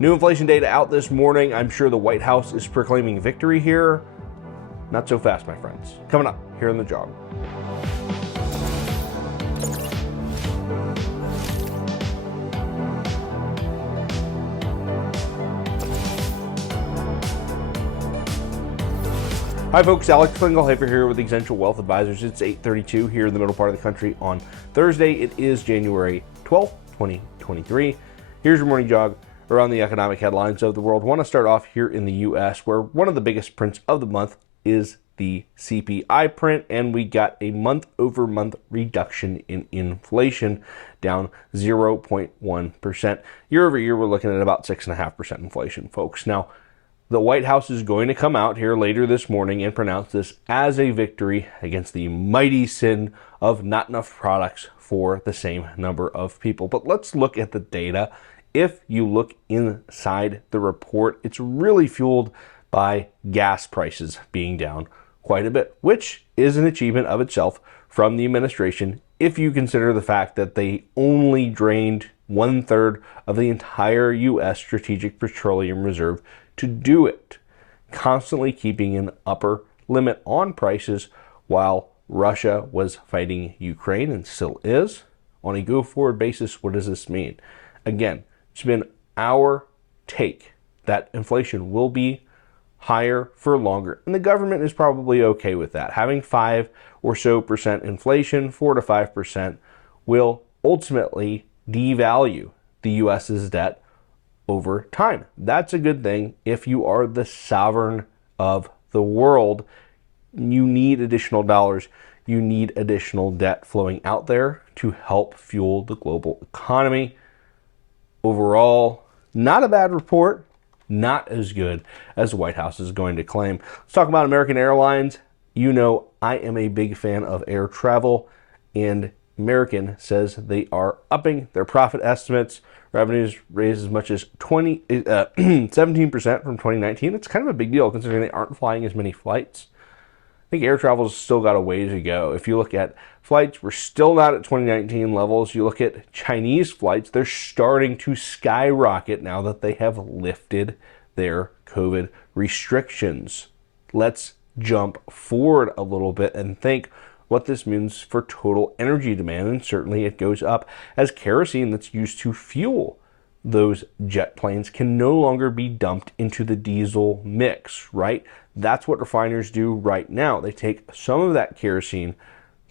New inflation data out this morning. I'm sure the White House is proclaiming victory here. Not so fast, my friends. Coming up here in the jog. Hi folks, Alex Klingelhoeffer here with Exencial Wealth Advisors. It's 8:32 here in the middle part of the country on Thursday. It is January 12th, 2023. Here's your morning jog around the economic headlines of the world. I want to start off here in the U.S., where one of the biggest prints of the month is the CPI print, and we got a month-over-month reduction in inflation, down 0.1%. Year over year, we're looking at about 6.5% inflation, folks. Now, the White House is going to come out here later this morning and pronounce this as a victory against the mighty sin of not enough products for the same number of people. But let's look at the data. If you look inside the report, it's really fueled by gas prices being down quite a bit, which is an achievement of itself from the administration if you consider the fact that they only drained 1/3 of the entire U.S. Strategic Petroleum Reserve to do it, constantly keeping an upper limit on prices while Russia was fighting Ukraine and still is. On a go-forward basis, what does this mean? Again, it's been our take that inflation will be higher for longer, and the government is probably okay with that. Having 5% or so inflation, 4 to 5%, will ultimately devalue the U.S.'s debt over time. That's a good thing. If you are the sovereign of the world, you need additional dollars. You need additional debt flowing out there to help fuel the global economy. Overall, not a bad report, not as good as the White House is going to claim. Let's talk about American Airlines. You know, I am a big fan of air travel, and American says they are upping their profit estimates. Revenues raised as much as 17% from 2019. It's kind of a big deal considering they aren't flying as many flights. I think air travel's still got a ways to go. If you look at flights, we're still not at 2019 levels. You look at Chinese flights, they're starting to skyrocket now that they have lifted their COVID restrictions. Let's jump forward a little bit and think what this means for total energy demand, and certainly it goes up as kerosene that's used to fuel those jet planes can no longer be dumped into the diesel mix, right? That's what refiners do right now. They take some of that kerosene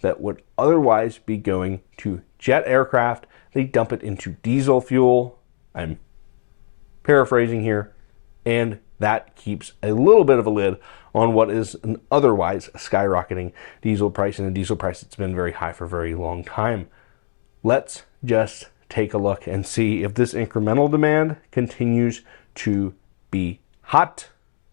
that would otherwise be going to jet aircraft, they dump it into diesel fuel. I'm paraphrasing here, and that keeps a little bit of a lid on what is an otherwise skyrocketing diesel price, and a diesel price that's been very high for a very long time. Let's just take a look and see if this incremental demand continues to be hot.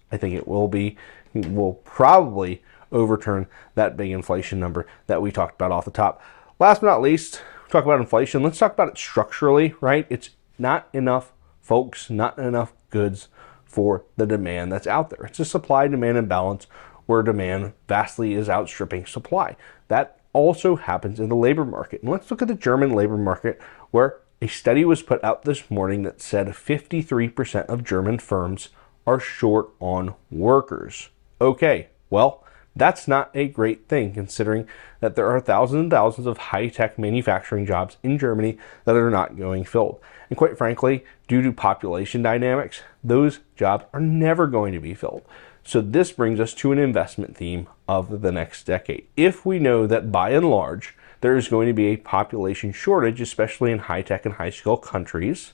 I think it will be. It will probably overturn that big inflation number that we talked about off the top. Last but not least, talk about inflation. Let's talk about it structurally, right? It's not enough, folks, not enough goods for the demand that's out there. It's a supply-demand imbalance where demand vastly is outstripping supply. That also happens in the labor market. And let's look at the German labor market, where a study was put out this morning that said 53% of German firms are short on workers. Okay, well, that's not a great thing considering that there are thousands and thousands of high-tech manufacturing jobs in Germany that are not going filled. And quite frankly, due to population dynamics, those jobs are never going to be filled. So this brings us to an investment theme of the next decade. If we know that by and large, there is going to be a population shortage, especially in high-tech and high-skill countries,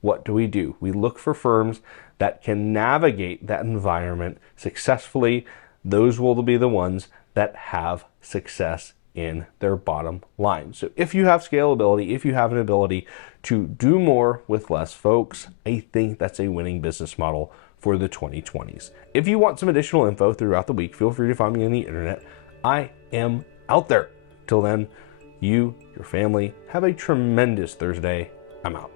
what do? We look for firms that can navigate that environment successfully. Those will be the ones that have success in their bottom line. So if you have scalability, if you have an ability to do more with less, folks, I think that's a winning business model for the 2020s. If you want some additional info throughout the week, feel free to find me on the internet. I am out there. Till then, you, your family, have a tremendous Thursday. I'm out.